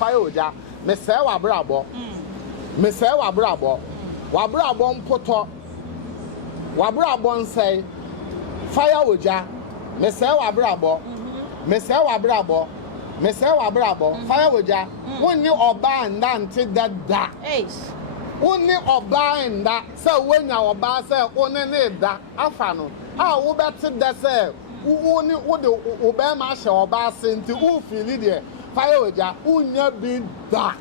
fire oja me say wa brabo me say wa brabo mpoto wa brabo say fire oja me say wa brabo me say wa brabo fire oja wonni oba ndante dada wonni oba nda say wonya oba say onene da afa no a wo beti da say woni wo de oba ma hye oba senti wo feel there fire oja unya bi da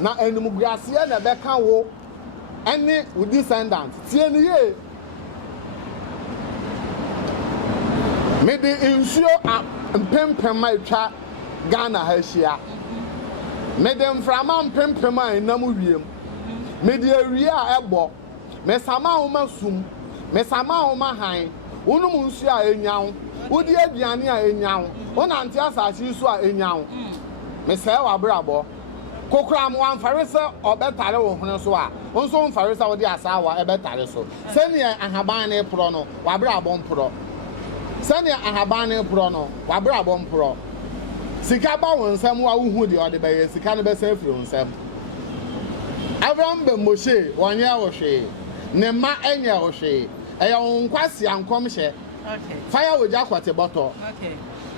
na enumuguase na beka wo any with descendant tie ni ye me de insuo mpempem ma twa Ghana ha hia me de mframa mpempem a enam wiem me de awie a ebo me sama wo masum me sama wo mahan wonum nsuo a enyawo wodi aduane a enyawo wonante asase so a enyawo me say wa brabo kokra mo amfare se obetare wo hono so a wonso amfare se wodi asawa ebetare so sene ahaban ne pro no wa brabo mpro sene ahaban ne pro no wa brabo mpro sika ba wonsam wa wuhu de ode be sika no be se afiri wonsam Avram be Moshe wonye wo hwe ne ma enye wo hwe eya wonkwasi ankom hye fire oja kwate boto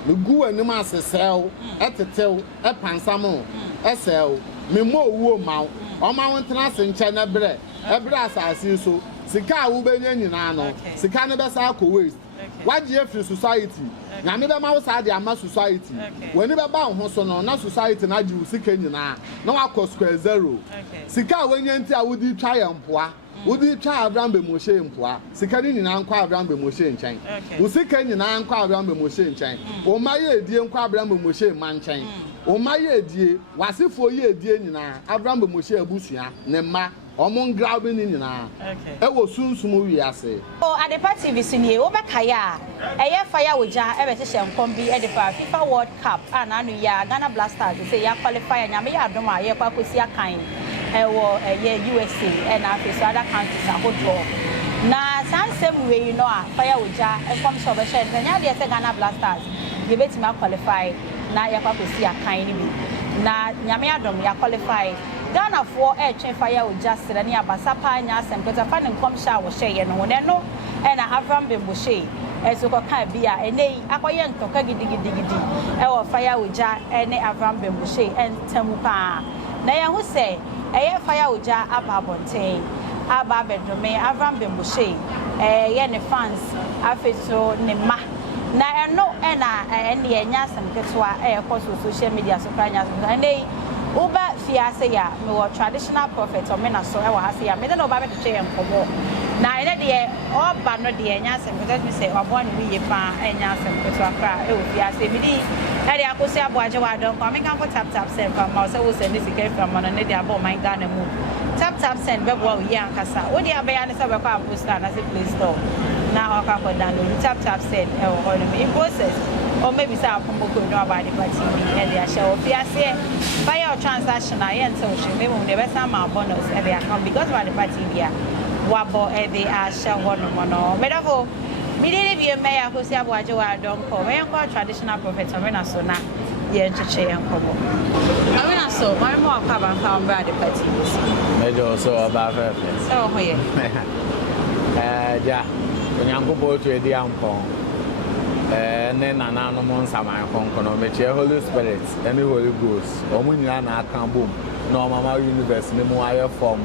me gu anim asesel etetew epansam esel me mo owuo maw o ma wontena senche na bre asase so sika wo benya nyina no sika ne be sa ko waste waje free society na me be ma wo sa de ama society woni be ba ho so no na society na ji sika nyina na wakọ square zero sika wenya nti a wodi twa yempoa wodi twa Avram be Moshe mpoa sika ni nyina nkwa Avram be Moshe nchen wo sika nyina nkwa Avram be Moshe nchen o maye edie nkwa Avram be Moshe man nchen o maye edie wasefo ye edie nyina Avram be Moshe abusua ne ma omon grabe ni nyina e wo sunsum wi ase o Adepa TV sinie wo bekaya eye fire oja e be hye nkom bi Adepa FIFA World Cup ana no ya Ghana Blasters say ya qualify nyame ya adom a ye kwakosi akan wo eye USA and after other countries ahodo na sansem we no a fire oja e kom so be share nya de say Ghana Blasters ye betima qualify na ye kwakosi akan ni bi na nyame adom ya qualify Ghana for fire oja sere ne abasa pa nya asem kota fa ne nkom sha wo hye no ne no e na Avram be Moshe eso ko kan bia enei akoye ntoka gidigidi e wo fire oja ne Avram be Moshe entamu pa na ye hu se eye fire oja ababonten aba bedome Avram be Moshe ye ne fans afeso ne ma na eno e na ne enya asem ketwa e ko social media so kranya so enei Uba fiase ya me wo traditional prophet o me na so e wa hase ya me de no ba be twe enkobo na ene de oba no de enya asem because me say obo ne wiye pa enya asem keto akra e wo fiase me di e de akosi aboaje wa don kwa me kan for tap send from ma so wo send thisike from no ne de abo my Ghana mu tap send be bo wi ankasa wo de aba ya ne se be kwa poster na se Play Store na o ka ko download tap send e wo no me process or maybe say Apomoko no about the party and they share fiase buy your transaction I enter she maybe we never some bonus and they account because about the party bia wabo e they are share one no me therefore me dey be me ya ko si aboaje wa don ko we enko traditional prophet we na so na ye ncheche enkobo we na so my mo akaba nka about the party mejo so about fair so ho ye ja onyango bo to edi ampon ne nana no mon saman konkono me che Holy Spirit and the Holy Ghost omunyina na akan bom na omama universe ne mu aye form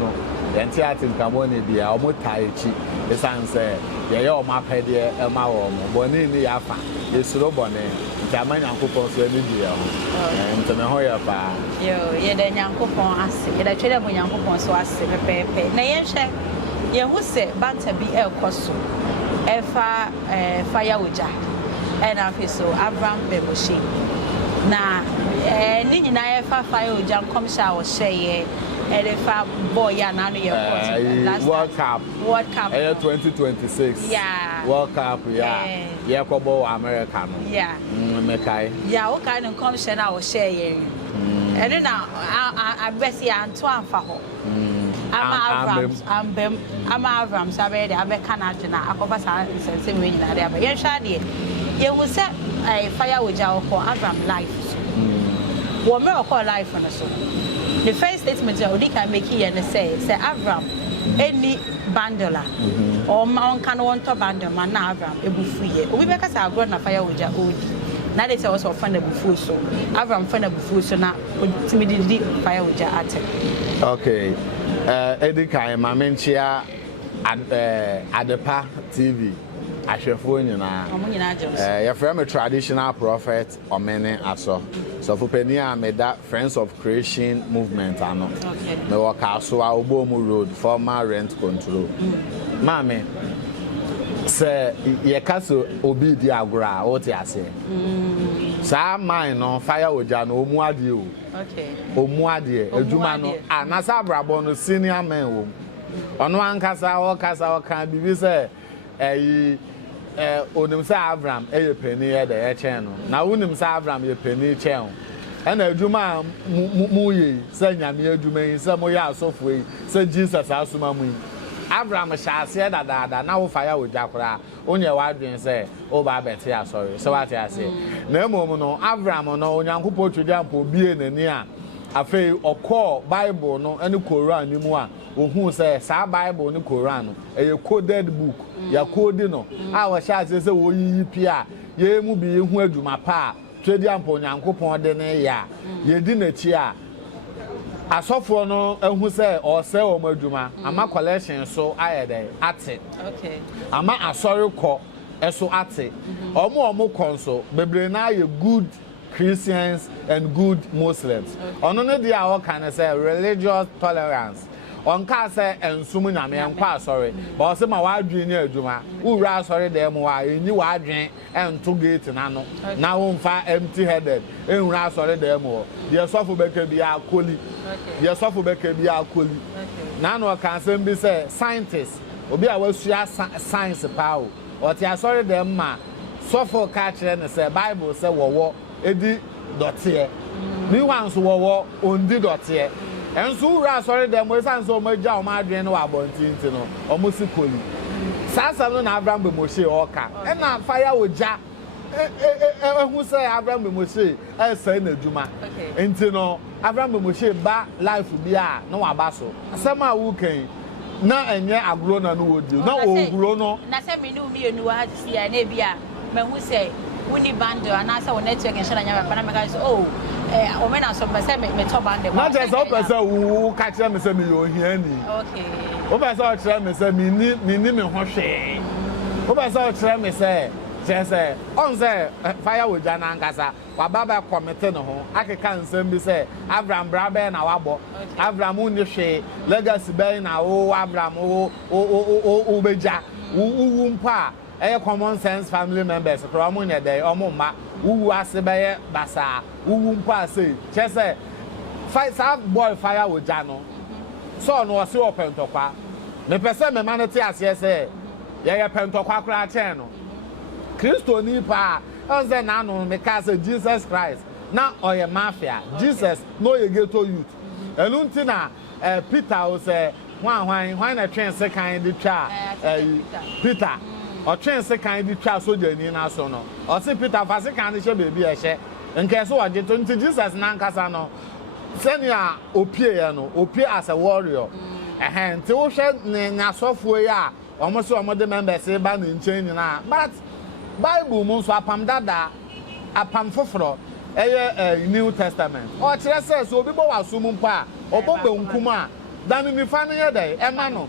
no enti atin kamone bia omotaechi esanse ye ye omapede e ma wo mo boni ni ya fa esuro boni jama nyankopon so ani bia ho enti me ho ya pa yo ye de nyankopon ase ye da twede mo nyankopon so ase pepepe na ye hwe ye hu se banta bi e koso efa fire oja and afiso Avram be Moshe na ni nyina efa fire oja nkom sha wo hye efa boy ya na no ye World Cup 2026 yeah World Cup yeah ye kobo America no yeah me kai yeah wo kai nkom sha na wo hye ene na abesi anto amfa ho Avram sabe de abe Canada na akofa sa sense we nyina de abe ye hwa de ye wo se fire oja ko Avram life Wo me call life no so. The first statement that we can make here and say Avram any bandola or man can want to bundle man na Avram ebufuye. We make us agro na fire Ogya odi. Na dey say also find ebufu so. Avram find ebufu so na timidity fire Ogya ate. Okay. Edi kan ma menchia Adepa TV. Ahwefo nyina. Your friend a traditional prophet Omene aso. So for Penia made that Friends of Creation movement ano. Okay. Me work aso a Obomu Road former rent control. Mame say ye kaso obi di agora o ti ase. Sa mine no fire Ogya no omu ade o. Okay. Omu ade eduma no anasa brabo no senior men wo. Ono ankasa o kasa o kan bibi say onim sa Avram penny e de chen no na wonim sa Avram ye penny chen and adwuma mu yi sa nyame adwuma yi sa mo ya asofo yi sa Jesus asoma mu yi Avram sha ase da na wo fire Ogya kora onye wadwen say o ba beti asori so what ya say na emom no Avram no onyankopɔ twediampo bie nani a afei okọ Bible no ene Quran ni mu a ohun say sa Bible ni Quran no e coded book ya code no a wo sha say wo yi pia ye mu bi hu adwuma pa twedi ampo nyankopon de ne ya ye di na chi a asofo no ehu say o say o madwuma ama collection so ayede ate okay ama asori ko eso ate omo konso bebre na ye good Christians and good Muslims. Ono ne dia o kan say religious tolerance. On ka say ensum nyame enko sorry. But say ma wadwen ni adwuma. Wura sorry dem wa enyi wadwen ento gate na no. Na wo mfa empty headed. Enwura sorry dem wo. Dey sofo beka bi akoli. Dey sofo beka bi akoli. Na no kan say bi say scientists obi a wasua science pawo. O ti sorry dem ma sofo ka kire ne say Bible say wo edi dotie ni wanso wo ondi dotie enso wura sorry dem we san so magya o ma adwen no abontinti no o mo sikoli sasa no na Avram be Moshe oka e na fire Ogya ehu say Avram be Moshe e say na djuma enti no Avram be Moshe ba life bia no waba so asema wu kan na enye agro na no wodi na ogro no na say me no mi enu ha sia na bia mehu say wuni bando anasa wo network ensha nya papa na me guys o omena so me say me to bando na just o pese wo ka kire me say me yo hia ni okay o pese o kire me say me ni me ho hwe o pese o kire me say just on say fire Ogya na nkasa wa baba committee no ho akeka nsem bi say Avram brabe na wabo Avram uni hwe legacy be na wo Avram o beja wu mpa common sense family members from money there omuma wu ase be basa wu mpa say say fight boy fire Ogya no so no se open tokwa me pese me manete ase say ye pentokwa kra chen no Kristo ni pa onze na no me ka say Jesus Christ na oye mafia Jesus no ye ghetto youth elunti na Peter o say hwan na twen se kan di twa Peter o twen se kan di twa soja ni na so no o se Peter fa se kan di she bebi e she nke so oje to nti Jesus na nkasa no senia opie ye no opie as a warrior nti wo hwe na sofo ya omo se omo de members ba na nchen na but Bible mo so apam dada apam foforo eye New Testament o kire say so obi bo waso mu mpa obo be nkuma dan ni fa ne ye dey e ma no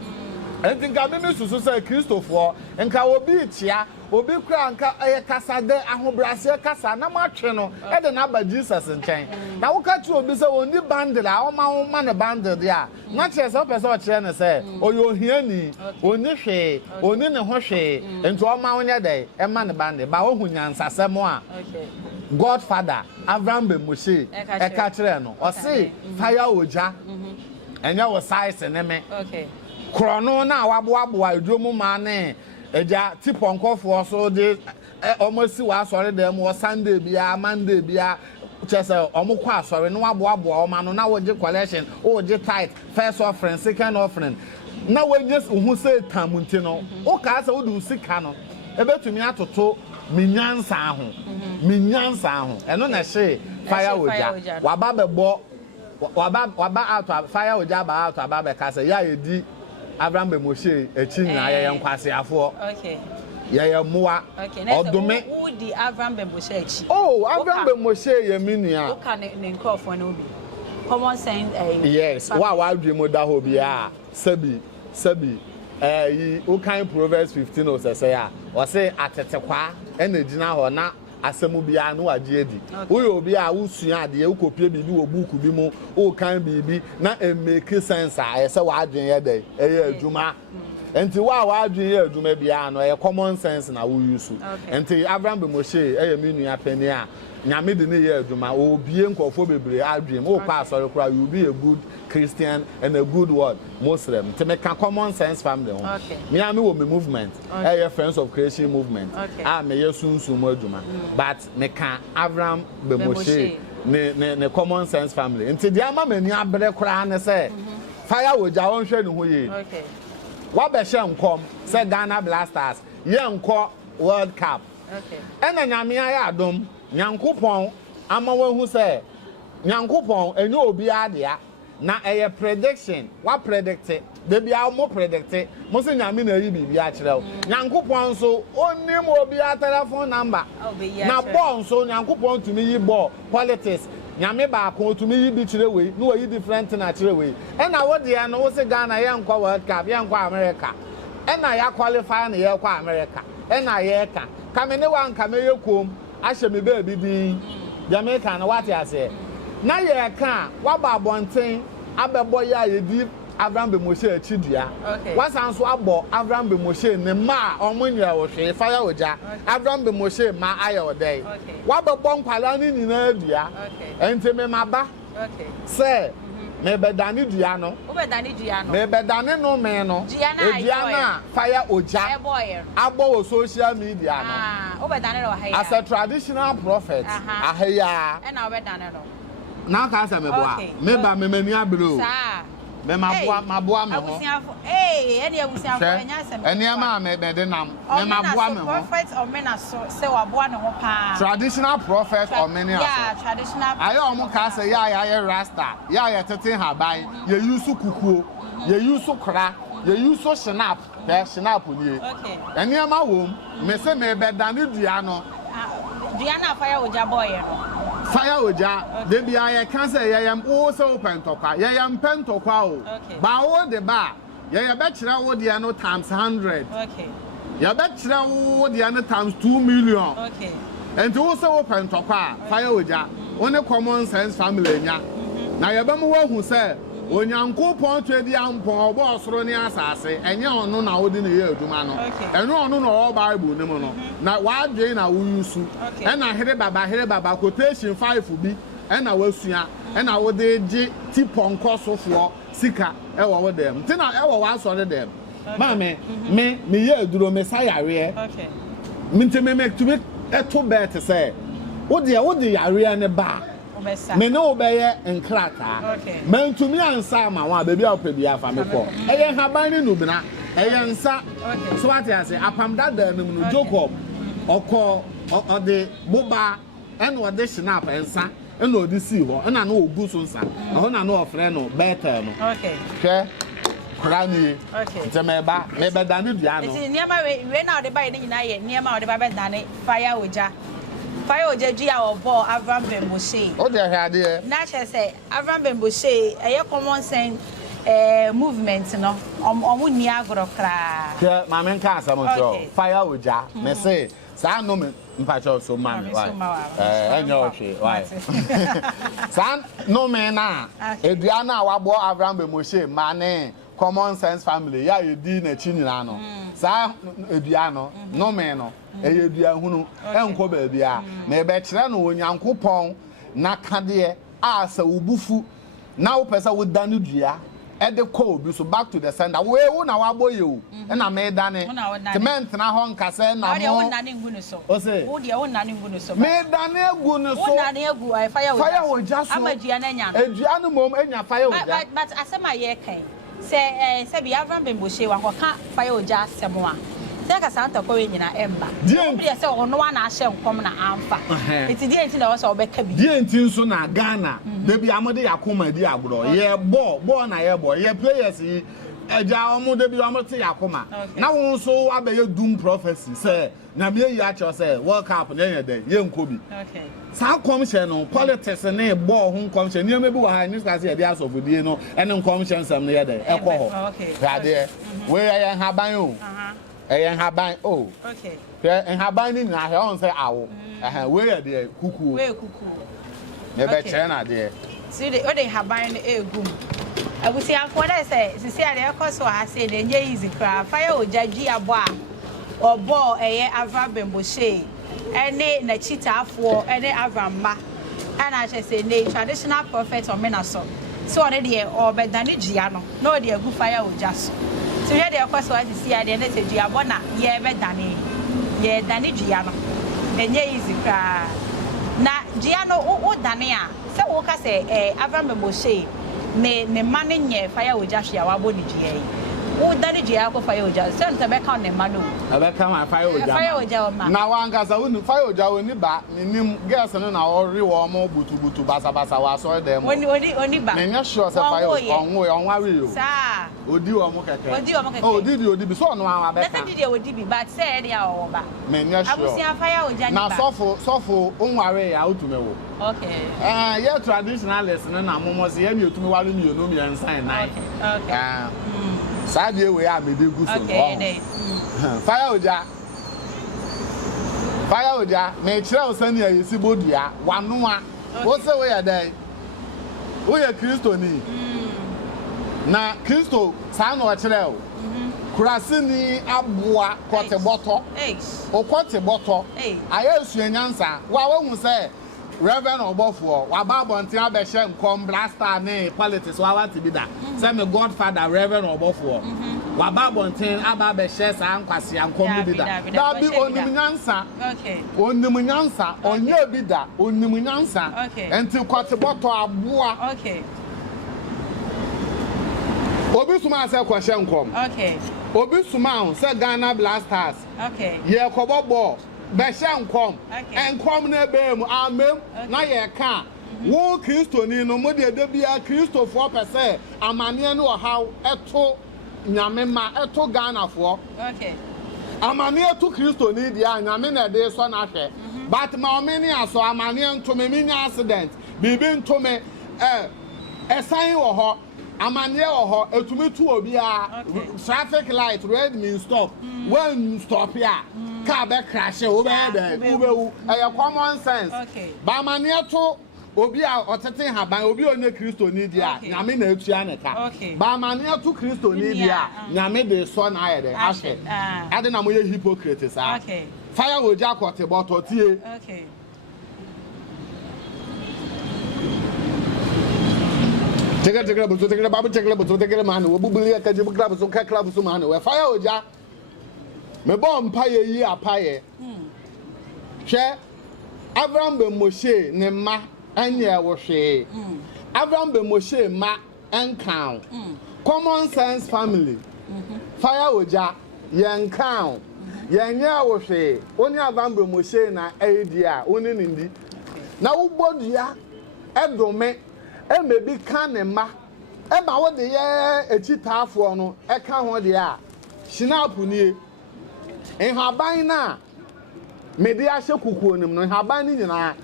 enti nka me susu say Christopher nka obi tia obi kura nka eye kasa de ahobrase kasa na ma twe no e de na ba Jesus nchen na wo ka tu obi say oni bandle a o ma ne bandle de a na kire say o pese o kire ne say oyo hiani oni hwe oni ne ho hwe enti o ma onye dey e ma ne bandle ba wo hunyansasem a Godfather Avram be Moshe e ka kire no o say fire Ogya enya wo size ne me okay krono na waboaboa edwomu ma ne eja tiponkofo so de omosi wa asore dem wo Sunday bia Monday bia chese omukọ asore no waboaboa o ma no na woje collection o je tithe first offering second offering na wonye hu se tamunti no o ka sa wodu sika no ebetumi atoto minyansa aho eno na hye fire Ogya waba bebo waba out fire Ogya ba out aba ka say ya edi Avram be Moshe echi na ya nkwase afo okay ya moa odume who di Avram be Moshe echi oh Avram be Moshe ye minua who can ne nkofo na obi common sense yes wa adwemo da ho bia sabi yi who can Proverbs 15 o say ya o say atetekwa ena gina ho na asemu bia no agye edi wo yo bia wo sua ade wo kopie bibi wo buku bi mu wo kan bibi na e make sense a say wa adwen ye dey eye adwuma enti wa adwen ye adwuma bia no e common sense na wo use enti Avram be Moshe eye me nua pani a nyame de ne ye adwuma obie nkofo bebre adwen wo kwa asori kra you be a good Christian and a good word Muslim to make a common sense family me am wo me movement eye friends of creation movement me yesunsu mo adwuma but me can Avram be Moshe ne common sense family nti dia ma mani abre kra ne say fire Ogya won hwe ne ho ye wa be hye nkom say Ghana Blasters ye nko World Cup ena nyame ya adom nyankopon ama wahu say nyankopon enye obi adea na eye prediction wa predict de bia mo predict mo se nyame na yi bibia akirel nyankopon so onim obi a telephone number na bon so nyankopon tumi yi ball politics nyame ba ko tumi yi bi kire we no yi different na kire we e na wo de ya no wo se Ghana ye nkwa World Cup ye nkwa America e na ya qualify na ye kwa America e na ye ka kamene wan kameye kom ahye me ba bi Jamaica na what ya say na ye ka wa ba bonten abebo ya yedi Avram be Moshe achidua wasan so abo Avram be Moshe ne ma omunya wo hwe fire Ogya Avram be Moshe ma aye odai wa bebo nkwala ni nyina adua ente me maba say me bedani dua no wo bedani dua no me bedani no me no dua na fire Ogya abo wo social media no wo bedani no ha as a traditional prophet ahaya e na wo bedani no na ka sa me boa me ba me mani abro me maboa me ho eni abusiafo enya se me eni ama me be de nam me maboa me ho prophet or men so se wa boa ne ho pa traditional prophet or men yeah traditional ayo omo ka say ya rasta ya tete haban ye use kukuo ye use kra ye use Schnapps Schnapps ni eni ama wo me se me be dan dua no dua na fire Ogya boy no fire Ogya de bia ye kan say ye yam o se open tokwa ye yam pen tokwa o ba o de ba ye be kire wo de no times 100 ye be kire wo de no times 2 million and wo se open tokwa fire Ogya one common sense family nya na ye be mo wo hu say onyankopon twedi ampon obo osoro ne asase enye onu na wo de ne ye aduma no eno onu na o Bible ne mo no na wa dwen na wo yusu ena here baba quotation 5 bi ena wasua ena wo de gi tipon kosofo sika e wo dem ntina e wo wa so de dem ma me ye aduro me sayare me make to be to bet say wo de yare ne ba me no obeye enkrata mentumi ansa ma wa baby a opebi afa me ko eye haban ni nubina eye nsa so what ya say apam dada num no Jacob okọ ode boba eno ode Schnapps ensa eno odi si ho na no ogu so nsa ho na no ofre no better no hwe krani temeba me be dani dua no enti niam we na ode ba ye nyina ye niam ode ba be dani fire Ogya fire Ogya dua obo Avram be Moshe o de hade na che say Avram be Moshe eye common sense movement no omu ni agro kra ke ma men ka asam so fire Ogya me say sa no me mpacho so ma me why enyo hwe why san no me na edua na wabo Avram be Moshe ma ne common sense family ya edi na chi nyina no sa edua no me no eye dua hunu enko ba bia na ebe kire no onyankopon na kade a sa ubufu na wo pesa wo danu dua e de ko obi so back to the sender we wo na wabo ye o na me dane cement na ho nkase na mo wo na ne ngunu so wo de wo na ne ngunu so me dane egu no so wo na ne egu fire Ogya so amadua na nya edua no mom enya fire Ogya but asema ye kan se bi Avram be Moshe wa ko ka fire Ogya asemo a Seka Santa Korean Emba. Dear, so no one I shall come na amfa. It's the end of us or Becca. Dear Tinso na Ghana, there be Amade Akuma Diablo, yeah, born a year boy, yeah, players. Eja de bi omo te yakoma na won so abaye doom prophecy say na me yi acho say world cup na yen den ye nkobi okay sa commission no politics na ball ho commission ni me bi wa ha ni ska say e dey asofodie no ene commission sam na ye den e ko ho okay rade we ye haban o yen haban o okay en haban ni na he on say awo we ye dey kuku we kuku me be chere na dey so they haban e gum abusi afọdẹ sẹ sisi ade ekoso ha say dey easy cra fire ojaji abo a obo eye Avram Moshe ene na chitaafo ene Avram ma ana che say ne traditional prophet o menaso so one dey obedani gia no no dey agu fire ojaso so here dey ekoso ha sisi ade na say gia abo na ye be dani gia no enye easy cra na gia no o dani a se wo ka say Avram Moshe ne mane nye fire oja hwe a wabo ni gie wo dani gie akọ fire oja se nta be ka ne mane o be ka ma fire oja ma na wanga sa woni fire oja woni ba nim girls no na ori wo mo butu basa wa so dem oni ba me nya sure se fire onwa we o sa odi wo mo keke odi bi so no anwa be ka odi odi bi but say e dia wo ba me nya sure abusia fire oja ni ba na sofo onware ya otumewo okay yeah traditionalist no na momo se ya mi otumi wale mi ono mi ensan nine okay Sadie we a me dey go so. Okay, Fire oja me kire o sani ya yesi bodua wano a wo se we ya dai wo ya Kristo ni na Kristo sa na o kire o kurase ni aboa kote boto o kote boto aye suenyansa wa wo hu se Reverend Obofo wa ba bontin abehye nkom blaster ne politics wa want bi da say me Godfather Reverend Obofo wa ba bontin aba behye sa nkwase ankom bi da da bi onimnyansa okay onimnyansa onye bi da onimnyansa enti kwate boto aboa okay obi suma say kwahye nkom okay obi suma say Ghana Blasters okay ye kobobo Besha nkom enkom na ebe mu amem na ye ka wo Kristoni no mo de bia Kristofo pese amane no haw eto nyame ma eto Ghana fo okay amane eto Kristoni dia nyame na de so na hwe but ma omeni aso amane ntome minya accident bibi ntome esan wo ho amane wo ho etumi tu obi a traffic light red mean stop when stop here car be crash o be there ube common sense ba mane to obi a otete haban obi onye Kristo ni dia nyame na etua ne ka ba mane to Kristo ni dia nyame de so na aye de ahwe ade na mo ye hypocrite sa fire oja kote boto tie Tegre buzo tegre babu tegre buzo tegre man wo bubuli ka je bukra buzo ka kra buzo man we fire oja me bon paye yi apaye hwe Avram Moshe ne ma anye wo hwe Avram Moshe ma enkan common sense family fire oja yen kan yen nya wo hwe oni Avram Moshe na idea oni nindi na wo bodua edome emebi kan ne ma e ma wo de ye echitaafo no e ka ho de a Schnapps nie haban na media ahye kukuo nim no haban ni nyina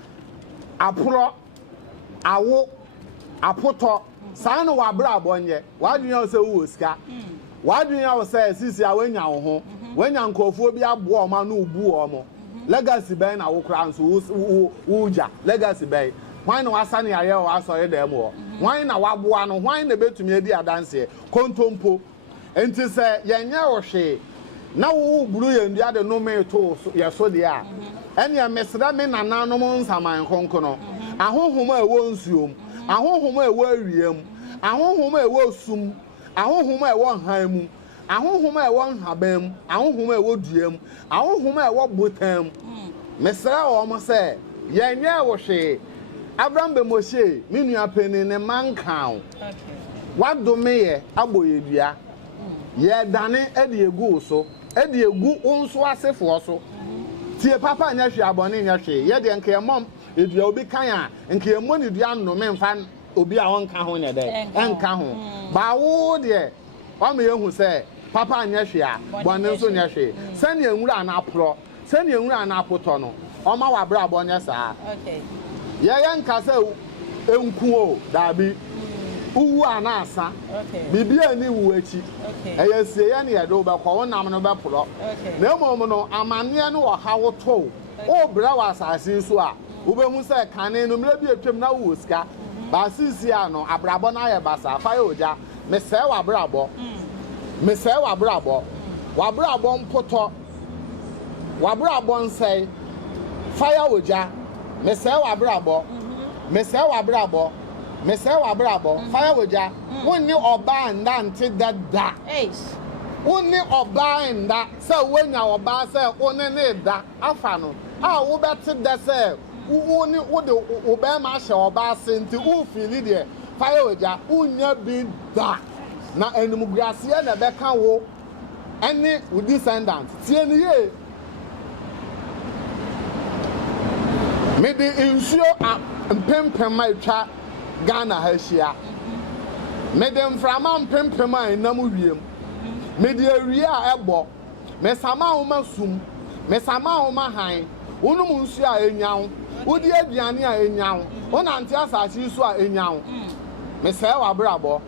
apro awo apoto saa no wabra abonye wadwenya wo se wo sika wadwenya wo se sisi a wanya wo ho wanya nkofo bi abo o ma no ubu o mo legacy ben na wo kra nso wuja legacy ben why no asane aye o asore dem wo why na waboa no why na betumi adi adanse kontompo enti se yenye wo hwe na wo buru yendua de no me to yeso de a ene ya mesra me nananom nsaman konkono ahohom a ewo nsuom ahohom a ewo awiem ahohom a ewo sum ahohom a ewo han mu ahohom a ewo nhabam ahohom a ewo duam ahohom a ewo botam mesra wo mo se yenye wo hwe Avram Moshe minua peni ne mankan wadome ye aboyedua ye dane e de egu so e de egu onso asefo so tie papa nya hwe abone nya hwe ye de nke mom edua obi kan a nke mo ne dua no me mfa obi a wonka ho ne de enka ho ba wo de o me yehu se papa nya hwe a bone nso nya hwe se ne enwura na apro se ne enwura na apoto no o ma wa bra abonye saa okay ye nka se enku o dabi uwu anasa bibia ni wu echi eye sie ye ne ye do be ko wonam no be pro na emom no amane no wo hawo to o bra wa asase so a wo be hu se kane no mra bi etwem na wo sika ba sisi ano abrabo na ye basa fa ye oja me se wa brabo wa brabo mpoto wa brabo nsai fa ye oja me se wa brabo fire woja wonni oba nda nti dada wonni oba nda se wonya oba se one ne da afa no a wo beti da se wonni wo de oba ma hye oba se nti wo feel de fire woja unya bi da na enumugrase na be ka wo any with descendant tie ni ye me de insuo a mpempem ma twa Ghana hashia medem frama mpempem a enam wiem mede awie a ebo mesama wo masum mesama wo mahan wonum nsu a enyawo wodi aduane a enyawo wonante asase su a enyawo mesɛ wa brabo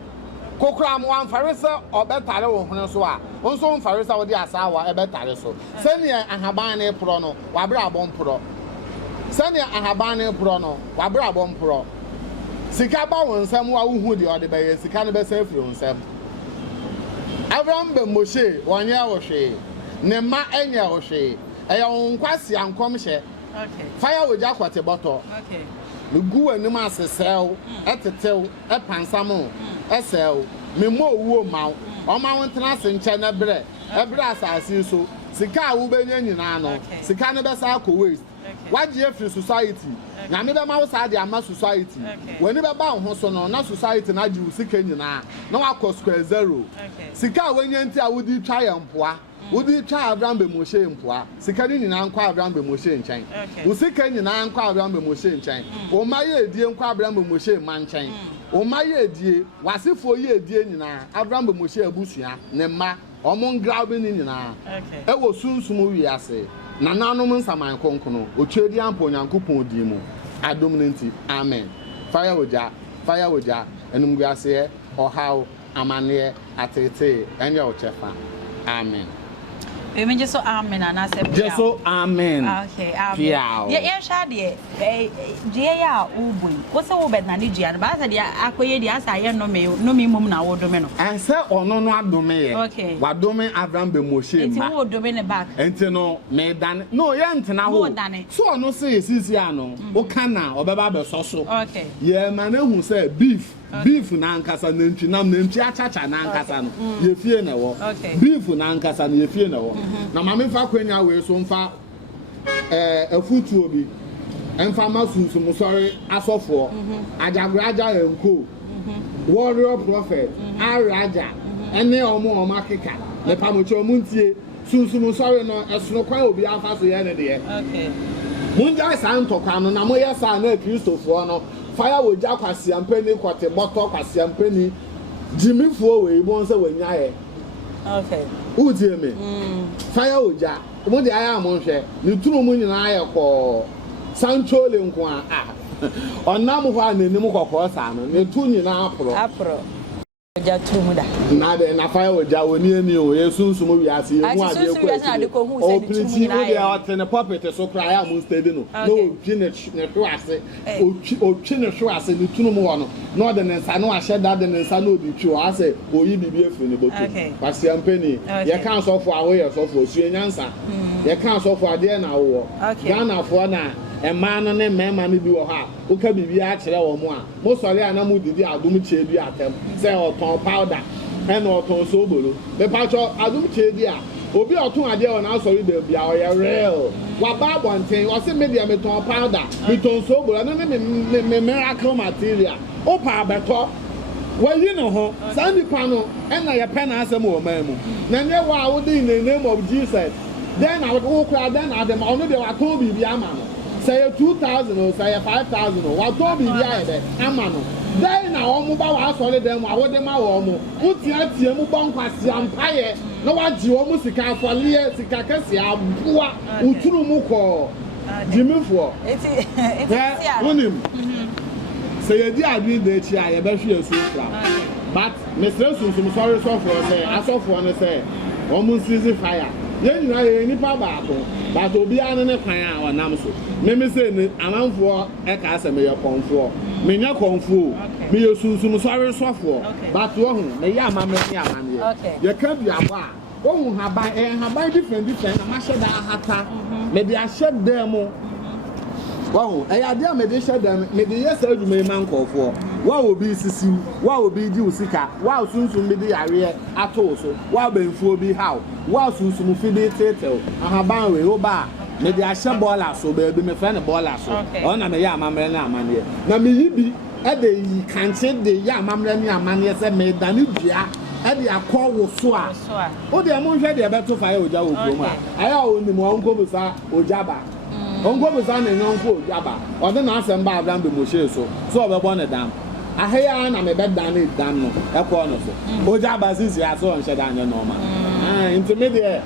kokra mo amfare se obetare wo hono so a wonso mfare se wodi asawa ebetare so sene ahaban ne pro no wa brabo mpro sene ahaban ne pro no wa brabo mpro sika ba won nsam wa hu de ode be sika no be se afiri won nsam Avram be Moshe wonye wo hwe ne ma enye wo hwe eya won kwase ankom hye fire woja kwate boto lugu anim asesel etetew epansam esel memo owuo maw o ma wontena senche na bre asase so sika wo benya nyina no sika ne be sa ko waste waje free society na me be ma wo sa de ama society woni be ba ho so no na society na ji sika nyina na wakọ square zero sika wenya nti a wodi twa yempoa wodi twa Avram be Moshe mpoa sika ni nyina nkwa Avram be Moshe nchen wo sika nyina nkwa Avram be Moshe nchen wo maye edie nkwa Avram be Moshe man nchen wo maye edie wasefo ye edie nyina Avram be Moshe abusua ne ma omo ngrabe ni nyina e wo sunsum wi ase na nanom nsaman konkono otwedi ampo nyankopon di mu adom nti amen fire woja enum guase ohaw amane atete enye ochefa amen. We just so amen and I said just so amen. Okay, amen. Yeah, shade. Ya ubu. What's so bad na Nigeria? But I said akoye di asa ye no me mum na wo do me no. And say ono no adome ye. Okay. Wa do me Avram be Moshe ma. Enti wo do me ne back. Enti no me dan. No ye ntena ho. So ono say sisi ano. O kana obeba be so so. Okay. Ye ma na hu say beef na nkasa na ntwi na ntwi achacha na nkasa no ye fie na wo beef na nkasa na ye fie na wo na mame fa kwanya we so mfa afutu obi emfa masunsun sorry asofo ajagraja enko warrior prophet araja ene omo makeka le pamocho muntie sunsun sorry no esono kwa obi afa so ye ne de okay munja santokwa no na moye sa na kristofo no fire woja kwase ampeni kwate moto kwase ampeni jimifo we ibon se wanya ye okay udie me fire woja mo de aya mo hwe ni tunu mu nyina ye ko sancho le nko a onam ho ananim kokko sa no ne tu nyina apro ja trumuda na de na fire woja woni ani o yesunsum wi ase hu ade ko o priti wo de atene puppet so cry am steady no twine ne hwe ase o twine hwe ase ni tunu mu wono no de ne nsa no ahye da de ne nsa no di twi o ase oyi bibi afiri ne botu pasi ampeni ye kan so fo awo ye so fo su nyansa ye kan so fo ade na wo Ghana fo na ema no ne mema no bi wo ha wo ka bibi a kire wo mo a mo sori ana mu didi adum che bi atem se oton powder and oton sobolo me pacho adum che di a obi otun ade o na sori de bia o ye real wa ba bonten o se media me ton powder me ton sobolo no me miracle material o pa beto Well, you know, Sandy Pano, and I pen as a more memo. Then there were in the name of Jesus. Then I would walk out, then I them only they were told me, say 2,000 or say 5,000 or what told me, Amano. Then I almost was only them, I would them almost. Put the Tiamu Quasi Empire. No one, you almost a car for Leah, Sikasia, Utumuko, Jimmy for. It's him. Say, I did the chair, I bet you but Mr. Susan, sorry, so for say, I saw for one say, almost easy fire. Then you know any papa, but will be on a fire or Namso. Mimi say, I'm on for a castle, may your confor. May not confu. Me your Susan, sorry, so for. But one, may ya mamma, okay. You can't be a bar. Oh, have by different, and I should have maybe I shed them. Wow, I idea maybe share them, maybe yes, I may man call for. What will be Sissy? What will be Jusika? Wow, soon be the area at all. So, what will be how? Wow, soon be tail. I have bound with Oba. Maybe I shall ball us, so baby, my friend a ball us. On a yam, man. Now, me be at the can't say the yam, man, yes, I made Danubia. At the call was so. Oh, the amount ready about to fire Oja. I own the Mongo Ojaba. Uncle was on and Uncle Jabba, or the Nasa and Avram the Moshe, so I want a dam. I hear I'm a bed down it, damn, a corner. Ojaba is here, so I said, I know, man. Intermediate,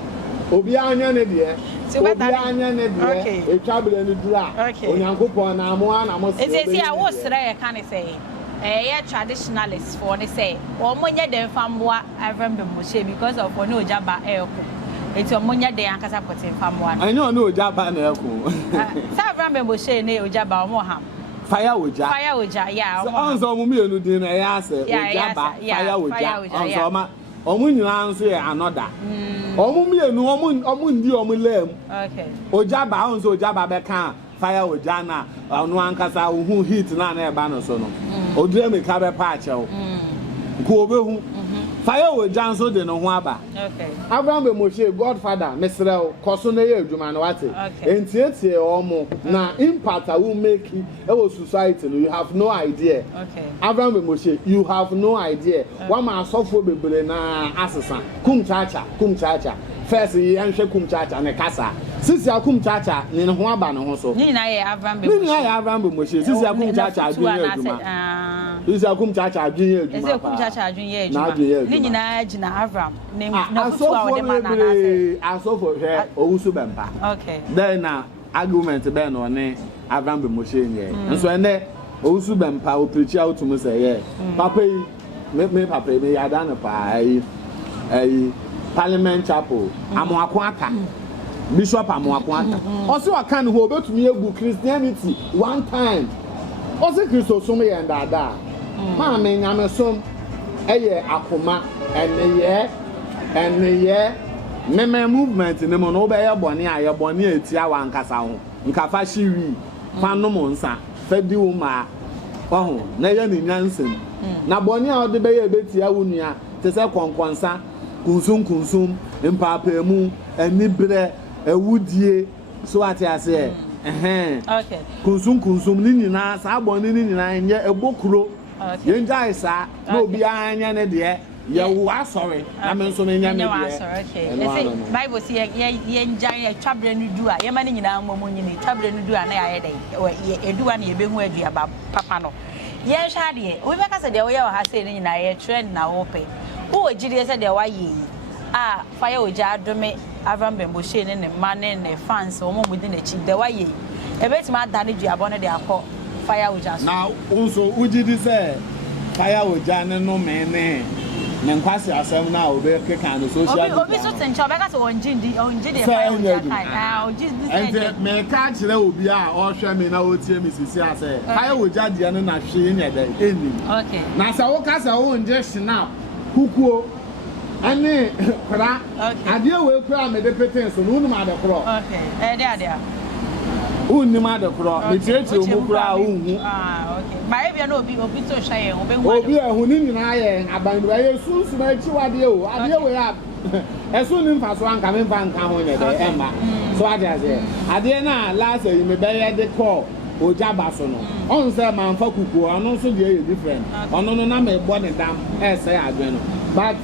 Obiana, dear. So what a trouble in the draft. Okay, Uncle Pon, I'm one, I must say, I was there, can I say? A traditionalist for the say, or when you're there from what Avram the Moshe because of no Jabba airport. It's a monya de ankasa potin fam one. I know no Jaba na ko. Sa Avram Moshe ne Ojaba Moham. Fire Oja, yeah. On so mo mienu din na ya se Ojaba, Fire Oja. On so ma omu nyina nso ye anoda. Omu mienu omu ndi omu lem. Okay. Ojaba on so Ojaba be kan Fire Oja na onu ankasa hu heat na na e ba no so no. Odure me ka be pa ache o. Ko obehu. Fire with Janso de no waba. Okay. Avram Moshe, Godfather, Mr. Kosone, Juman, what it? And Tietie or more. Now, impact I will make it our society. You have no idea. Okay. Avram Moshe, you have no idea. One man suffer be na assassin. Kum chacha. First, he answer kum chacha and a casa. Since you kum chacha, in Huaba no so. Nina Avram Moshe. Since you kum chacha, this is a kum chacha junior. Is a kum chacha junior. Nina Avram. Name no so I saw for her also bempa. Okay. Then argument ben on Avram Moshe. And so and there also bempa will preach out to me say, Papa, me papa, me adana pa a Parliament Chapel. Amoakwaka. Bishop Amoakwaka. Also I can hold to me a Christianity one time. Also Christo some and dada. Mammy, I'm a son, a year akoma, and a year, Meme movement in the Monobe Bonia, Bonia, Tiawan Casao, Nkafashi, Panomonsa, Fediuma, oh, Nayan Nansen. Nabonia of the Bay Betia Unia, Tessa Conquansa, Kunsum, Impapemu, and Nibre, a woodie, so I say. Okay. Kunsum, Nina, Sabon, Nina, a bokro. You enjoy, sir. No, be I dear. You are sorry. I mean, so many okay. Bible say, ye enjoy a trouble and you do. I am in our moment, trouble and do an air day, or a do any being where you about Papano. Yes, Shadi, we make us a day has said in a trend now open. Who a genius at the way? Ah, Fire with Jadome, Avram Moshe and the man and the fans, or more within the cheek, the way. A bit mad than if you abandoned their call. Fire with us. Now, also, would you say Fire with Jan and no man? Then quasi ourselves now, we're kicking the social. And may catch there will be our shaman now, Mrs. say, Fire with Jan and a sheen at the ending. Okay. Now, so cast our own just now. Who and then, I deal with crime at the pretense of no matter. Okay, there. Mother cross, the church will cry. Ah, okay. My area no be so shy, obey who need I about very soon to make you ideal. I deal with up. As soon as one coming from Emma. So I say, I dare not last you may bear the call. Ogya baso no. On say man fa kuku ono so dey different. Ono no na me bo ne dam say adwen no. But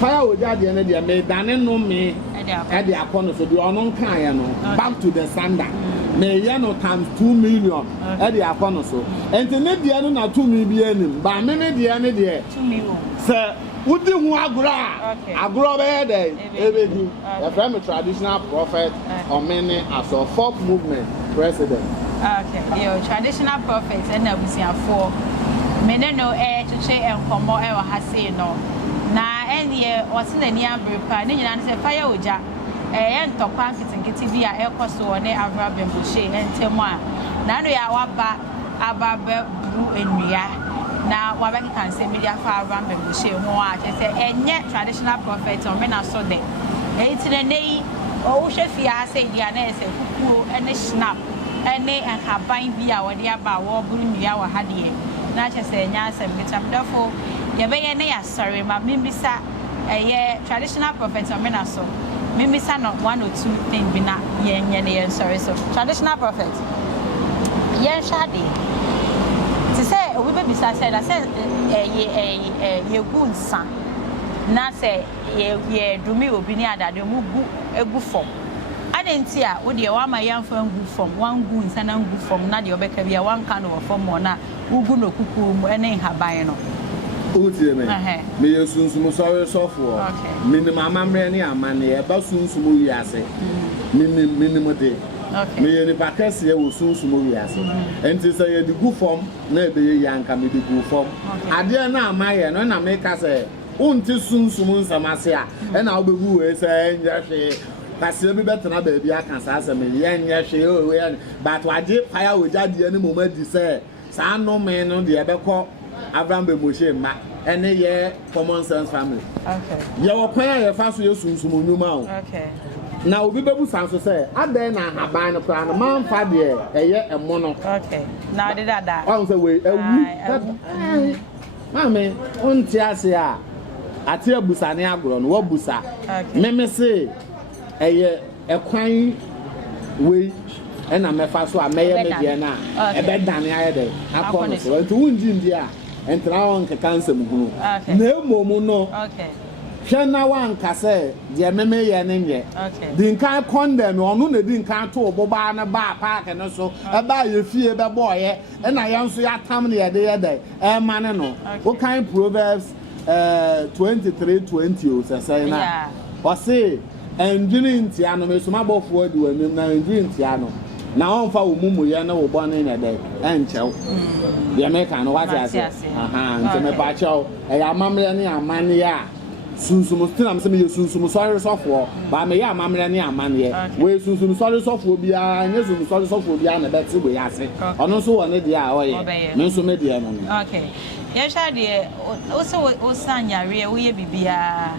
fire Ogya dey na dey me dane no me e dey akọ no so dey ono kan ya no back to the standard. Me ye no times 2 million e dey akọ no so. Enti ne dey no na 2 million bi anim. Ba me ne dey ne dey 2 million. Say Udi hu agro be dey ebedu the from traditional prophet omene as a folk movement president. Okay, your traditional prophet and abusiafo mene no to che enkomo e wa ha sei no na enie wose na ni abrepa ne nyina se fire Ogya ye ntokwa nkitinkiti bi a ekoso ne Avram Moshe entemu a na no ya waba ababe bru enua na wabeki can say media for Avram Moshe ho a say enye traditional prophet o me na so de eitine nei o hwe a say dia na ese kukuo ene Schnapps ene enhaban bi a wode aba wo buru nua wa ha de na say nya asem bitamdafo ye be ye ne ya sorry ma mimbisa eye traditional prophet o me na so mimbisa no 1 or 2 thing bi na ye nye ne sorry so traditional prophet ye shade to say we be said I said ye gu nsa na say ye dumi obi ni adade mu gu egu fom adenti a wo de wa ma yamfa gu fom wan gu nsa na gu fom na de obeka bia wan ka no fom mo na ugu no kuku mu ene haban no Otie me me ye sunsumu sofo minimum amamre ni amane e ba sunsumu wi ase minimum de okay me ye ni bakase wo sunsumu wi ase enti say ye di gu fom na e be ye yanka me di gu fom ade na amaye no na me ka say unti sunsumu nsamase a e na obegu we say nya hwe kase bi betena ba bia kan sa ase me ye nya hwe o we but waje fire Ogya de ni moma di say sa no me no de e be ko Avram Moshe ma ene ye common sense family okay ye wo kwan ye fa so ye sunsumu nyuma o okay na obi bebu sanso say adan na haban no kra no man fa de eye emo no okay na de dada on say we ewu mame onti ase a ate abusa ne agro no wabusa meme say eye ekwan we ena mefa so a meye media na ebe dan aye de akọ so nti wunji ndi a entra on ke kansem hunu na emomu no okay hwena wan kase de meme ye ne nye din kan condemn onu na din kan to oboba na ba park no so e ba ye fie be boye e na ye nso ya tam ne ye de e ma ne no wo kan Proverbs 23:20 o say na o say enjini ntia no me so mabofo adi wanim na enjini ntia no na on fa wo mumu ye na wo bone ne de enchew ye me kan no what ase nti me ba chew e ya mamre ne amane ya sunsumu tinam se me ye sunsumu sorry sofo ba me ya mamre ne amane ye we sunsumu sorry sofo bia nye sunsumu sorry sofo bia na beti bo ya ase ono so wo ne dia a oye me so me dia no okay ye sha de o se o sanyare wo ye bibia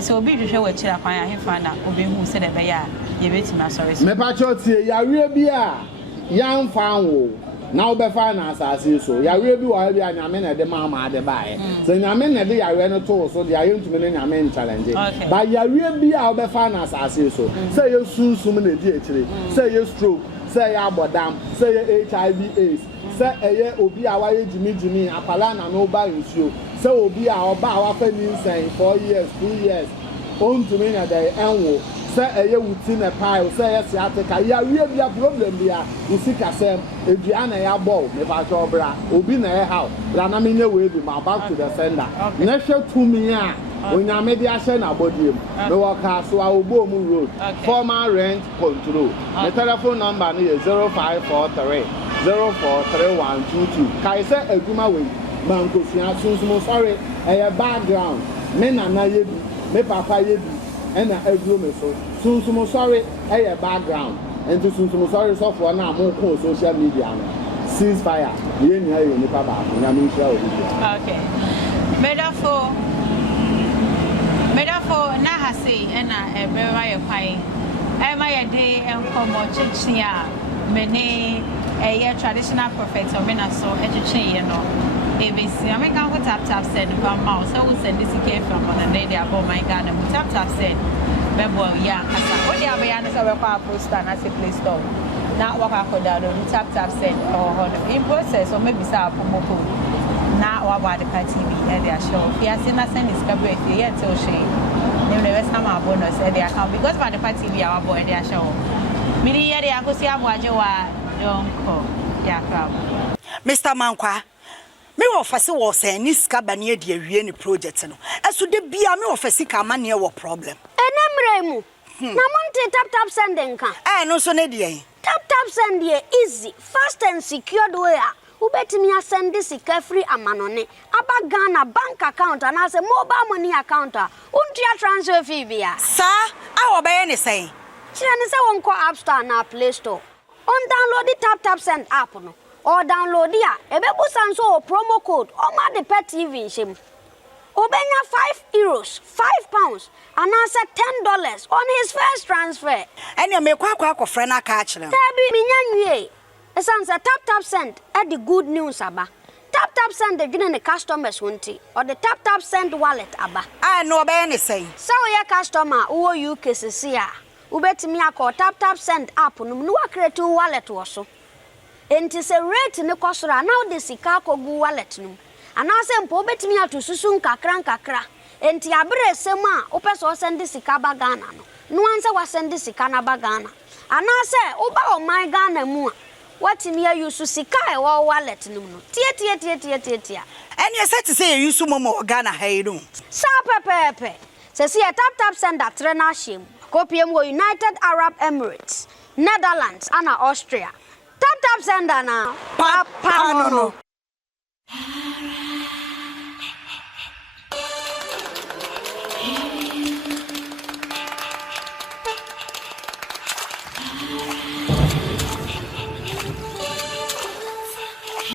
so obi hwehwe wa kira kwan ahefa na obi hu se de be ya ye betima sorry me pa chotie yawe bia yan fan wo na wo be fa na asase so yawe bi wa bia nyame na de ma de bae so nyame na de yawe no to so de ayentumi ne nyame challenge ba yawe bia wo be fa na asase so say ye sunsum na di ekire say ye stroke say ye abodam say ye HIV AIDS say eye obi a wa ye jimi apala na no ba nsuo say obi a oba a wa fa ni nsan 4 years 2 years on to me na dey enwo say eye wuti na pile say yes ateka ya wie bia problem bia usika sem edua na ya ball me ba cho bra obi na e how la na me nye we bi ma back to the sender na hwe to me a onyame dia hye na bodiem me wo ka so a obo mu road formal rent control my telephone number no is 0543 043122 kai say aduma we mankosua sunsumo sorry background me na ye bi me papa ye bi ena agro me so sunsumo sorry background and to sunsumo sorry so for na mo ko social media no ceasefire ye nya ye ni papa na me share obi okay medafo na hase ena ebewa ye kwai ema ye de enkomo chichia mene traditional prophet o me na so echichi ye no ABC, I make out tap said from mouse. So we send this came from on the day they about my God and tap said, Bebo, yeah, what the other answer we call poster and I say play store. na waka download tap send or in process or maybe say promo code na wa the TV e dey show fiase na send discover if you yet tell she never sama bonus e dey account because for the TV our boy e dey show me dey dey akosi amoaje wa donko ya crab Mr. Mankwa me office was any scabani e dey awie ni project no eso de bia me office ka ma ne wo problem enemremu na monte tap sending kan no so ne dey tap send dey easy fast and secured way ubetimi asend sika free amanone aba Ghana bank account and as a mobile money account untia transfer fee bia sa awo be ne say kire ne say wonko app store na play store on download the tap send app no or download dia ebebu sanso promo code o ma the pet TV shim obenya €5 £5 and answer $10 on his first transfer ene me kwa friend aka a kire tabi minyanwie esan say tap send at the good news aba tap send the gene customers wonti or the tap send wallet aba no be ne say so we customer wo UK sisi a ubetimi akọ tap send app no no create wallet wo so enti se rate ne kosora now the sika kogu wallet no anase mpo ubetimi atosusu nkakra enti abere sem a opeso send sika ba Ghana no anse wa send sika na ba Ghana anase uba o my Ghana mu a watimi ayusu sika e wo wallet no no tie ene se te say yusu momo Ghana hayiru sa pepepe se si tap send atre na hiem kopiem wo United Arab Emirates Netherlands and Austria tap send na papa no